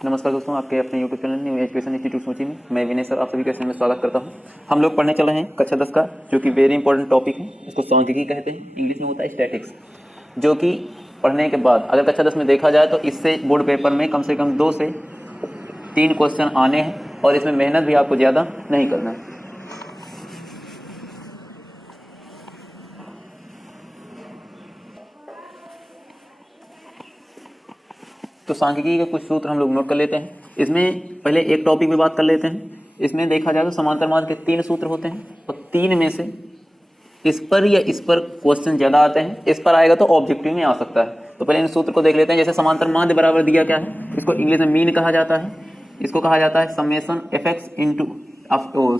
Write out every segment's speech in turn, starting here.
नमस्कार दोस्तों, आपके अपने YouTube channel new education institute सूची में मैं विनय सर आप सभी का में स्वागत करता हूं। हम लोग पढ़ने चले हैं कक्षा 10 का, जो कि वेरी इंपॉर्टेंट टॉपिक है। इसको सांख्यिकी कहते हैं, इंग्लिश में होता है स्टैटिक्स, जो कि पढ़ने के बाद अगर कक्षा 10 में देखा जाए तो इससे बोर्ड पेपर में कम से कम 2 से 3 क्वेश्चन आने हैं और इसमें मेहनत भी आपको ज़्यादा नहीं करना है। तो सांख्यिकी के कुछ सूत्र हम लोग नोट कर लेते हैं। इसमें पहले एक टॉपिक पे बात कर लेते हैं। इसमें देखा जाए तो समांतर माध्य के 3 सूत्र होते हैं और 3 में से इस पर या इस पर क्वेश्चन ज़्यादा आते हैं। इस पर आएगा तो ऑब्जेक्टिव में आ सकता है। तो पहले इन सूत्र को देख लेते हैं। जैसे समांतर माध्य बराबर दिया क्या है, इसको इंग्लिश में मीन कहा जाता है। इसको कहा जाता है summation F X into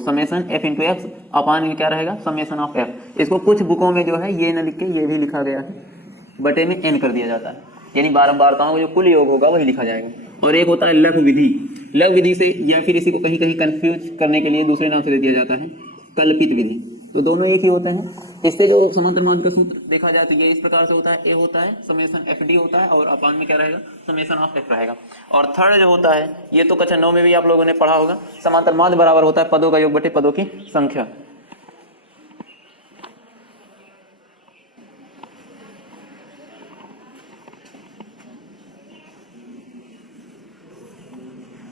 summation F into X upon क्या रहेगा, समेसन ऑफ एफ। इसको कुछ बुकों में जो है ये न लिख के ये भी लिखा गया है, बटे में एन कर दिया जाता है, यानी बारंबारताओं का जो कुल योग होगा वही लिखा जाएगा। और एक होता है लघु विधि। लघु विधि से या फिर इसी को कहीं कहीं कंफ्यूज करने के लिए दूसरे नाम से दे दिया जाता है कल्पित विधि। तो दोनों एक ही होते हैं। इससे जो समांतर माध्य का सूत्र देखा जाए तो ये इस प्रकार से होता है। ए होता है समेसन एफ डी होता है और अपान में क्या रहेगा, समेसन ऑफ एफ रहेगा। और थर्ड जो होता है ये तो कक्षा 9 में भी आप लोगों ने पढ़ा होगा, समांतर माध्य बराबर होता है पदों का योग बटे पदों की संख्या।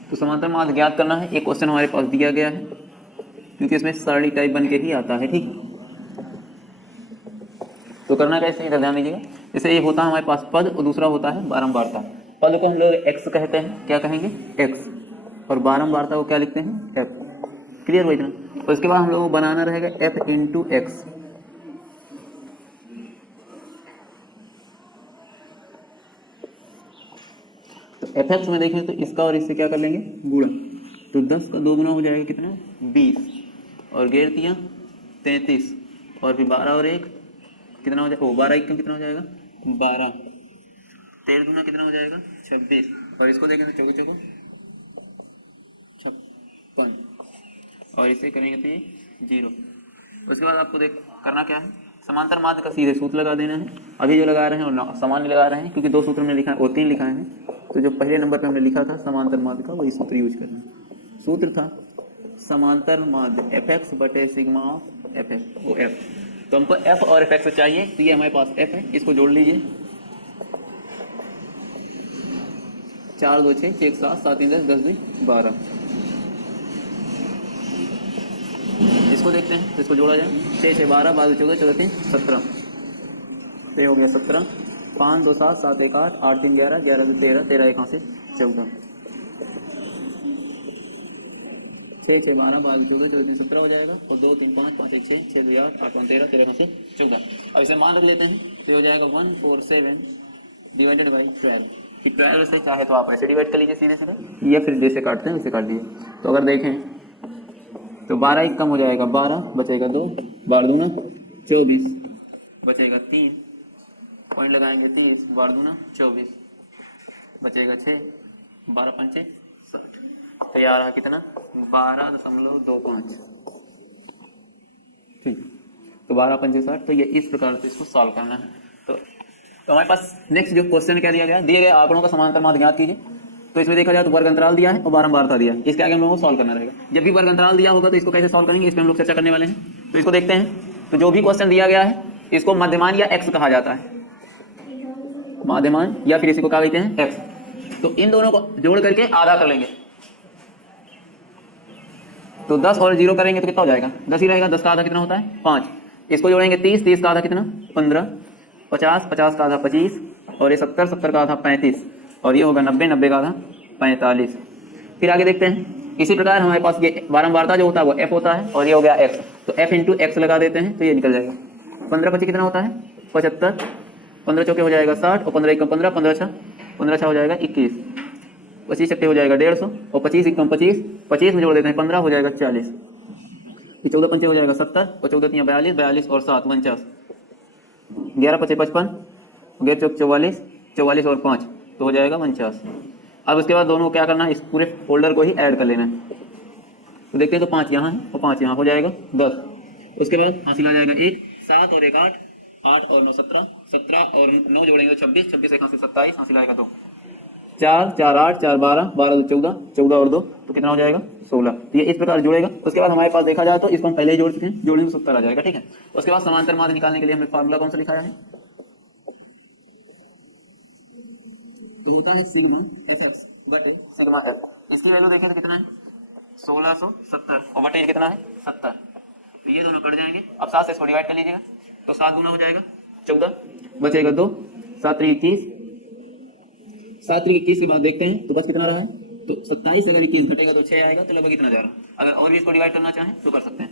तो समांतर माध्य ज्ञात करना है। एक क्वेश्चन हमारे पास दिया गया है, क्योंकि इसमें सरणी टाइप बन के ही आता है, ठीक। तो करना कैसे, इधर ध्यान दीजिएगा। जैसे ये होता है हमारे पास पद और दूसरा होता है बारंबारता। पद को हम लोग एक्स कहते हैं, क्या कहेंगे, एक्स, और बारंबारता को क्या लिखते हैं, एफ। क्लियर हुआ इतना। और इसके बाद हम लोग को बनाना रहेगा एफ इंटू एक्स। तो एफ एक्स में देखें तो इसका और इससे क्या कर लेंगे, गुणा। तो 10 का 2 गुना हो जाएगा कितना, 20, और गेर दिया 33, और फिर 12 और 1 कितना हो जाएगा, 12 1 कितना हो जाएगा, 12, 13 गुना कितना हो जाएगा, 26, और इसको देखें तो 24 56, और इसे करेंगे तो 0। उसके बाद आपको देख करना क्या है, समांतर माध्य का सीधे सूत्र लगा देना है। अभी जो लगा रहे हैं और सामान्य लगा रहे हैं, क्योंकि 2 सूत्र में लिखा है और 3 लिखा है, तो जो पहले नंबर पे हमने लिखा था समांतर माध्य का वही सूत्र यूज करना है। सूत्र था समांतर माध्य एफ एक्स बटे सिग्मा ऑफ एफ एक्स, वो एफ। तो हमको एफ और एफ एक्स चाहिए, तो ये हमारे पास एफ है, इसको जोड़ लीजिए। 4 2 6 1 7 7 3 10 10 2 12। इसको देखते हैं तो इसको जोड़ा जाए, 6 6 12 12 14 14 3 17, तो ये हो गया 17, 5 2 7 7 1 8 8 3 11 11 2 13 13 1 से 14, 6 6 12 12 14 14 3 17 हो जाएगा, और 2 3 5 5 1 6 6 2 8 8 1 13 13 से 14। अब इसे मान रख लेते हैं, तो हो जाएगा 147 डिवाइडेड बाई 12। 12 से चाहे तो आप ऐसे डिवाइड कर लीजिए सीधे सीधे, या फिर जैसे काटते हैं वैसे काट लीजिए। तो अगर देखें तो 12 1 कम हो जाएगा 12, बचेगा 2, 12 दूना 24, बचेगा 3, पॉइंट लगाएंगे 30, 12 दूना 24, बचेगा 6, 12 5 60। तो यह आ रहा कितना, 12.25। ठीक, तो 12 5 60। तो ये इस प्रकार से इसको सॉल्व करना है। तो हमारे पास नेक्स्ट जो क्वेश्चन क्या दिया गया, दिए गए आंकड़ों का समांतर माध्य ज्ञात कीजिए। तो इसमें देखा जाए तो वर्ग अंतराल दिया है और बारंबारता दिया है। इसके आगे हम लोगों को सॉल्व करना रहेगा। जब भी वर्ग अंतराल दिया होगा तो इसको कैसे सॉल्व करेंगे, इस पर हम लोग चर्चा करने वाले हैं। तो इसको देखते हैं। तो जो भी क्वेश्चन दिया गया है इसको मध्यमान या एक्स कहा जाता है, मध्यमान, या फिर इसी को क्या कहते हैं, एक्स। तो इन दोनों को जोड़ करके आधा कर लेंगे। तो 10 और 0 करेंगे तो कितना हो जाएगा, 10 ही रहेगा। 10 का आधा कितना होता है, 5। इसको जोड़ेंगे 30, 30 का आधा कितना, 15, 50, 50 का आधा 25, और ये 70, 70 का आधा 35, और ये होगा 90, 90 का आधा 45। फिर आगे देखते हैं। इसी प्रकार हमारे पास ये बारंबारता जो होता है वो f होता है, और ये हो गया x। तो f इंटू एक्स लगा देते हैं तो ये निकल जाएगा। 15 25 कितना होता है, 75, 15 चौके हो जाएगा 60, और 15 1 15, 15 6 हो जाएगा 21, 25 छक्के हो जाएगा 150, और 25 1 25, 25 में जोड़ देते हैं 15 हो जाएगा 40, फिर 14 पंचे हो जाएगा 70, और 14 3 42, 42 और 7 49, 11 5 55, 11 चौक 44, 44 और 5 तो हो जाएगा 49। अब उसके बाद दोनों को क्या करना है, इस पूरे फोल्डर को ही ऐड कर लेना है। तो देखते हैं, तो 5 यहाँ है और 5 यहाँ, हो जाएगा 10। उसके बाद हासिल आ जाएगा 1, 7 और 1 8, 8 और 9 17, 17 और 9 जोड़ेंगे तो 26, 26 1 से 27, हासिल आएगा 2। 4 4 8 4 12 12 2 14 14 और 2 तो कितना हो जाएगा 16। तो ये इस प्रकार जुड़ेगा। उसके बाद हमारे पास देखा जाए तो इसको हम पहले ही जोड़ चुके हैं, जोड़ने में 70 आ जाएगा। ठीक है, उसके बाद समांतर माध्य निकालने के लिए हमने फार्मूला कौन सा लिखाया है, तो होता है सिग्मा fx बटे सिग्मा f। इसकी वैल्यू देखिए तो कितना है 1670 और बटे कितना है 70। तो ये दोनों कट जाएंगे। अब 7 से इसको डिवाइड कर लीजिएगा तो 7 गुना हो जाएगा 14, बचेगा 2, 7 3 21, 7 3 21 के बाद देखते हैं तो बस कितना रहा है, तो 27 अगर 21 घटेगा तो 6 आएगा, तो लगभग इतना जा रहा है। अगर और भी इसको डिवाइड करना चाहें तो कर सकते हैं।